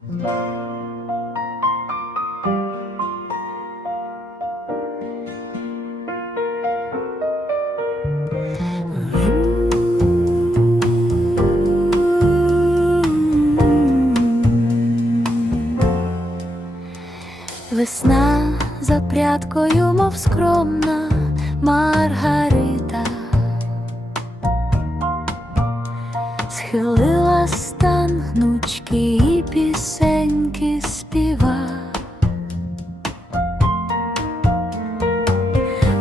Весна за прядкою, мов скромна Маргарита, схилила пісеньки співа.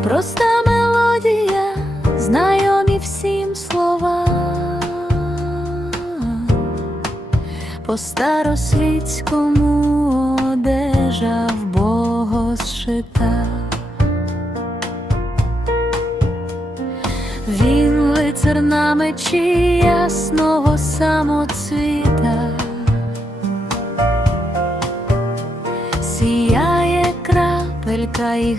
Проста мелодія, знайомі всім слова. По старосвітському одежа в бого зшита. Він лицар на мечі ясного самоцвіта. Крапелька і